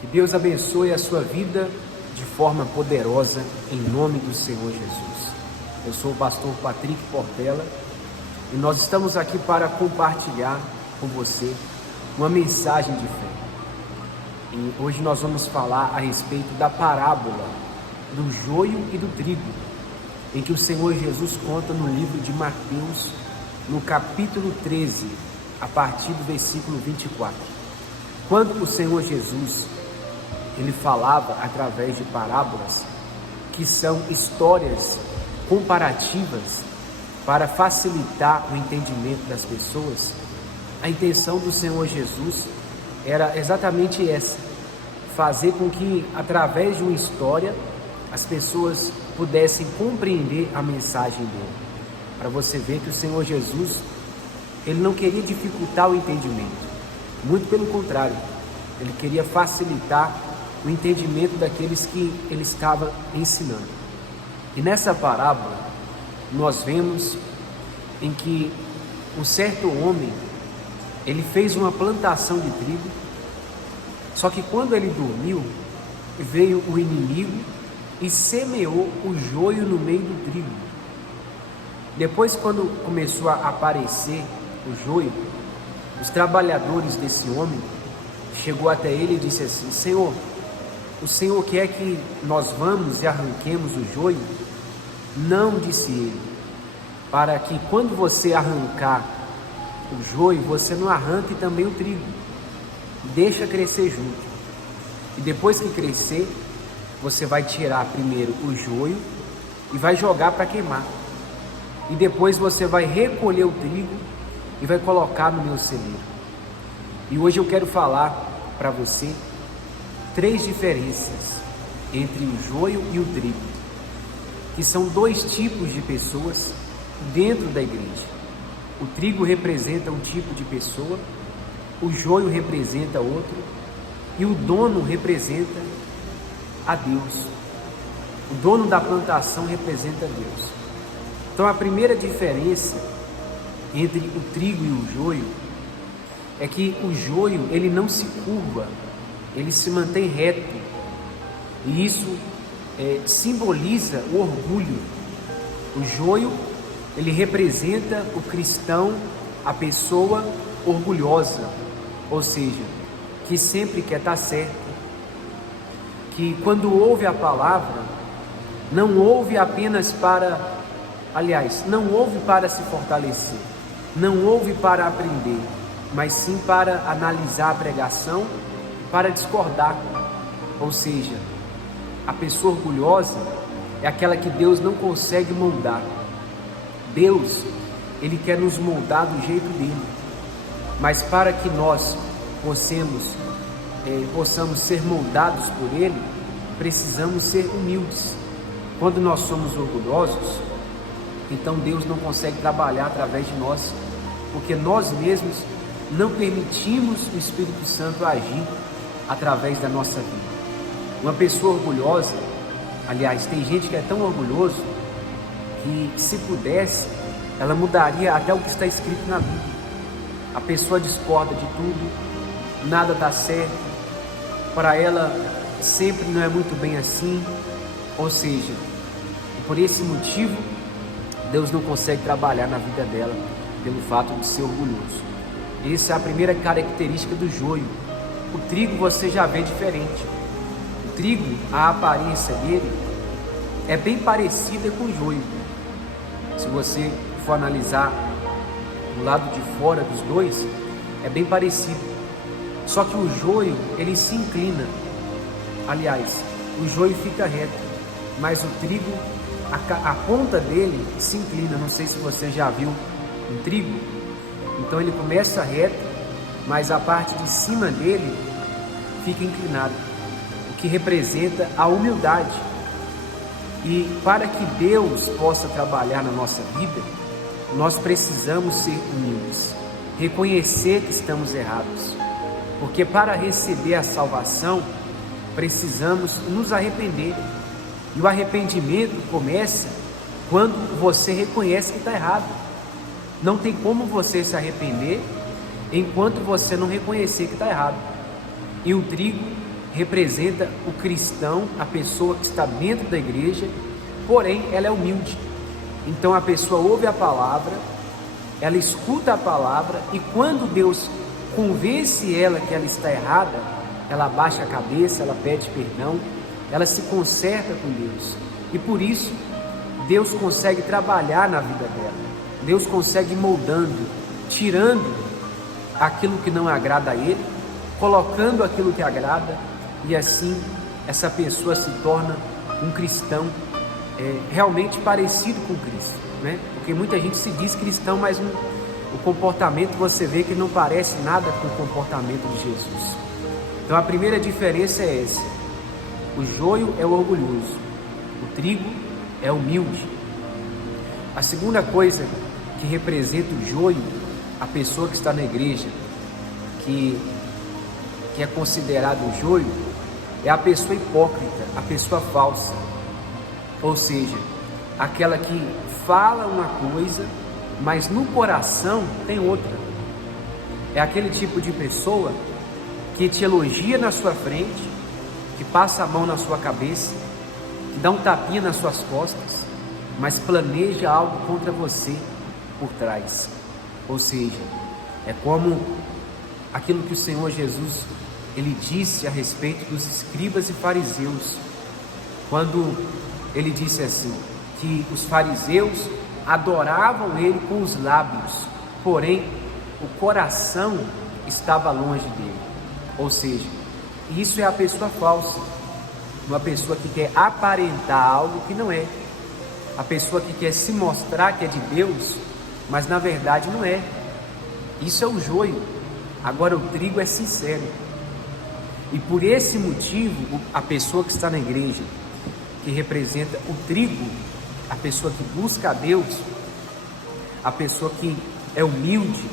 Que Deus abençoe a sua vida de forma poderosa, em nome do Senhor Jesus. Eu sou o pastor Patrick Portela e nós estamos aqui para compartilhar com você uma mensagem de fé. E hoje nós vamos falar a respeito da parábola do joio e do trigo, em que o Senhor Jesus conta no livro de Mateus, no capítulo 13, a partir do versículo 24. Quando o Senhor Jesus ele falava através de parábolas, que são histórias comparativas para facilitar o entendimento das pessoas, a intenção do Senhor Jesus era exatamente essa: fazer com que, através de uma história, as pessoas pudessem compreender a mensagem dele. Para você ver que o Senhor Jesus, ele não queria dificultar o entendimento, muito pelo contrário, ele queria facilitar o entendimento daqueles que ele estava ensinando. E nessa parábola, nós vemos em que um certo homem, ele fez uma plantação de trigo, só que quando ele dormiu, veio o inimigo e semeou o joio no meio do trigo. Depois, quando começou a aparecer o joio, os trabalhadores desse homem chegou até ele e disse assim: Senhor, o Senhor quer que nós vamos e arranquemos o joio? Não, disse ele, para que quando você arrancar o joio, você não arranque também o trigo. Deixa crescer junto. E depois que crescer, você vai tirar primeiro o joio e vai jogar para queimar. E depois você vai recolher o trigo e vai colocar no meu celeiro. E hoje eu quero falar para você 3 diferenças entre o joio e o trigo, que são 2 tipos de pessoas dentro da igreja. O trigo representa um tipo de pessoa, o joio representa outro, e o dono representa a Deus. O dono da plantação representa Deus. Então a primeira diferença entre o trigo e o joio é que o joio ele não se curva, ele se mantém reto, e isso simboliza o orgulho. O joio ele representa o cristão, a pessoa orgulhosa, ou seja, que sempre quer estar certo, que quando ouve a palavra, não ouve apenas para, não ouve para se fortalecer, não ouve para aprender, mas sim para analisar a pregação, para discordar. Ou seja, a pessoa orgulhosa é aquela que Deus não consegue moldar. Deus, ele quer nos moldar do jeito dele, mas para que nós possamos ser moldados por ele, precisamos ser humildes. Quando nós somos orgulhosos, então Deus não consegue trabalhar através de nós, porque nós mesmos não permitimos o Espírito Santo agir através da nossa vida. Uma pessoa orgulhosa, tem gente que é tão orgulhoso que, se pudesse, ela mudaria até o que está escrito na Bíblia. A pessoa discorda de tudo, nada está certo, para ela sempre não é muito bem assim, ou seja, por esse motivo, Deus não consegue trabalhar na vida dela, pelo fato de ser orgulhoso. Essa é a primeira característica do joio. O trigo você já vê diferente. O trigo, a aparência dele é bem parecida com o joio. Se você for analisar do lado de fora dos dois, é bem parecido. Só que o joio, ele se inclina. O joio fica reto, mas o trigo, a ponta dele se inclina. Não sei se você já viu um trigo. Então ele começa reto, mas a parte de cima dele fica inclinada, o que representa a humildade. E para que Deus possa trabalhar na nossa vida, nós precisamos ser humildes, reconhecer que estamos errados, porque para receber a salvação, precisamos nos arrepender. E o arrependimento começa quando você reconhece que está errado. Não tem como você se arrepender enquanto você não reconhecer que está errado. E o trigo, representa o cristão, a pessoa que está dentro da igreja, porém ela é humilde. Então a pessoa ouve a palavra, ela escuta a palavra, e quando Deus convence ela que ela está errada, ela abaixa a cabeça, ela pede perdão, ela se conserta com Deus. E por isso Deus consegue trabalhar na vida dela. Deus consegue ir moldando, tirando aquilo que não agrada a Ele, colocando aquilo que agrada, e assim essa pessoa se torna um cristão realmente parecido com Cristo, né? Porque muita gente se diz cristão, mas o comportamento você vê que não parece nada com o comportamento de Jesus. Então a primeira diferença é essa: o joio é o orgulhoso, o trigo é humilde. A segunda coisa que representa o joio, a pessoa que está na igreja, que é considerado o joio, é a pessoa hipócrita, a pessoa falsa. Ou seja, aquela que fala uma coisa, mas no coração tem outra. É aquele tipo de pessoa que te elogia na sua frente, que passa a mão na sua cabeça, que dá um tapinha nas suas costas, mas planeja algo contra você por trás. Ou seja, é como aquilo que o Senhor Jesus ele disse a respeito dos escribas e fariseus, quando ele disse assim, que os fariseus adoravam ele com os lábios, porém o coração estava longe dele. Ou seja, isso é a pessoa falsa, uma pessoa que quer aparentar algo que não é, a pessoa que quer se mostrar que é de Deus, mas na verdade não é. Isso é o joio. Agora o trigo é sincero. E por esse motivo, a pessoa que está na igreja, que representa o trigo, a pessoa que busca a Deus, a pessoa que é humilde,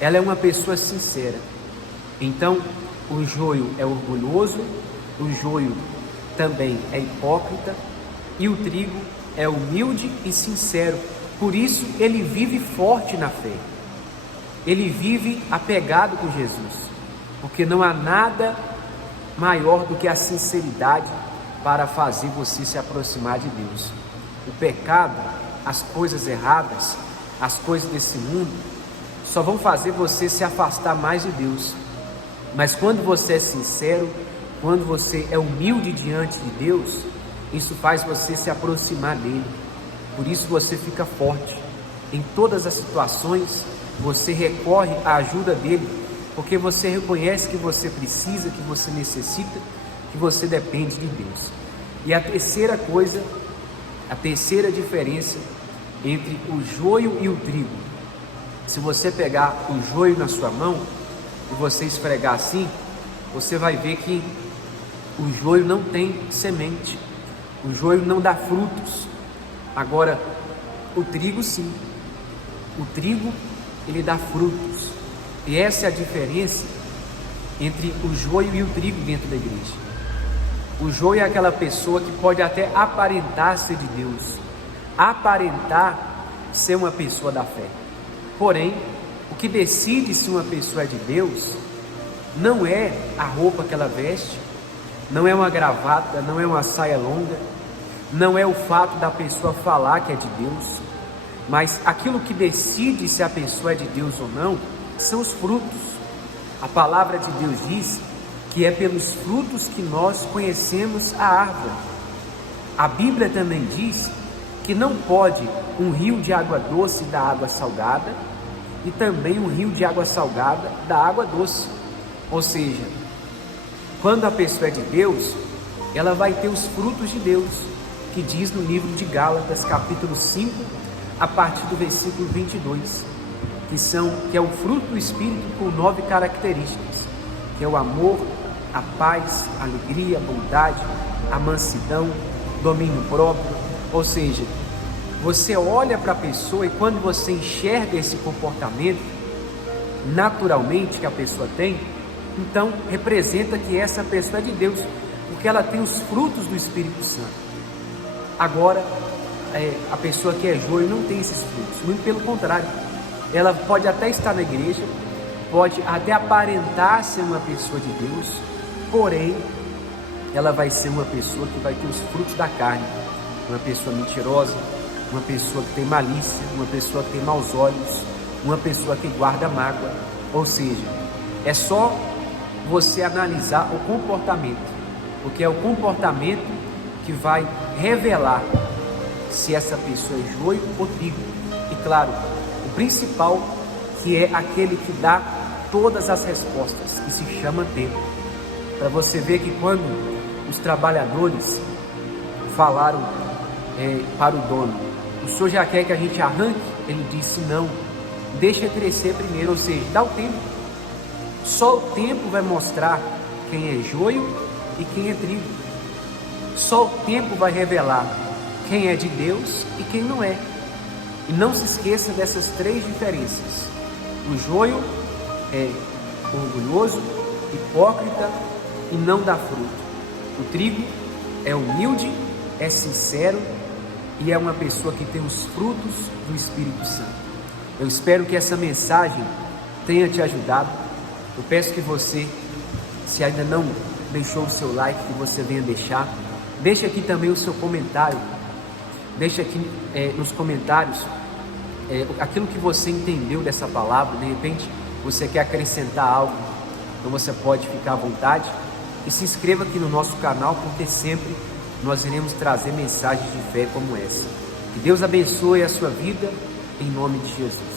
ela é uma pessoa sincera. Então, o joio é orgulhoso, o joio também é hipócrita, e o trigo é humilde e sincero. Por isso, ele vive forte na fé. Ele vive apegado com Jesus, porque não há nada maior do que a sinceridade para fazer você se aproximar de Deus. O pecado, as coisas erradas, as coisas desse mundo, só vão fazer você se afastar mais de Deus. Mas quando você é sincero, quando você é humilde diante de Deus, isso faz você se aproximar dele. Por isso você fica forte. Em todas as situações, você recorre à ajuda dele, porque você reconhece que você precisa, que você necessita, que você depende de Deus. E a terceira coisa, a terceira diferença entre o joio e o trigo. Se você pegar o joio na sua mão e você esfregar assim, você vai ver que o joio não tem semente, o joio não dá frutos. Agora, o trigo sim, o trigo ele dá frutos. E essa é a diferença entre o joio e o trigo dentro da igreja. O joio é aquela pessoa que pode até aparentar ser de Deus, aparentar ser uma pessoa da fé. Porém, o que decide se uma pessoa é de Deus não é a roupa que ela veste, não é uma gravata, não é uma saia longa, não é o fato da pessoa falar que é de Deus, mas aquilo que decide se a pessoa é de Deus ou não são os frutos. A palavra de Deus diz que é pelos frutos que nós conhecemos a árvore. A Bíblia também diz que não pode um rio de água doce dar água salgada, e também um rio de água salgada dar água doce. Ou seja, quando a pessoa é de Deus, ela vai ter os frutos de Deus, que diz no livro de Gálatas, capítulo 5, a partir do versículo 22, que é o fruto do Espírito com 9 características, que é o amor, a paz, a alegria, a bondade, a mansidão, domínio próprio. Ou seja, você olha para a pessoa e quando você enxerga esse comportamento naturalmente que a pessoa tem, então representa que essa pessoa é de Deus, porque ela tem os frutos do Espírito Santo. Agora, a pessoa que é joio não tem esses frutos, muito pelo contrário, ela pode até estar na igreja, pode até aparentar ser uma pessoa de Deus, porém ela vai ser uma pessoa que vai ter os frutos da carne, uma pessoa mentirosa, uma pessoa que tem malícia, uma pessoa que tem maus olhos, uma pessoa que guarda mágoa. Ou seja, é só você analisar o comportamento, porque é o comportamento que vai revelar se essa pessoa é joio ou trigo. E claro, o principal, que é aquele que dá todas as respostas, e se chama tempo. Para você ver que quando os trabalhadores falaram para o dono: o senhor já quer que a gente arranque? Ele disse: não, deixa crescer primeiro, ou seja, dá o tempo. Só o tempo vai mostrar quem é joio e quem é trigo. Só o tempo vai revelar quem é de Deus e quem não é. E não se esqueça dessas três diferenças. O joio é orgulhoso, hipócrita e não dá fruto. O trigo é humilde, é sincero e é uma pessoa que tem os frutos do Espírito Santo. Eu espero que essa mensagem tenha te ajudado. Eu peço que você, se ainda não deixou o seu like, que você venha deixar. Deixe aqui também o seu comentário. Deixe aqui nos comentários aquilo que você entendeu dessa palavra. De repente você quer acrescentar algo, então você pode ficar à vontade. E se inscreva aqui no nosso canal, porque sempre nós iremos trazer mensagens de fé como essa. Que Deus abençoe a sua vida, em nome de Jesus.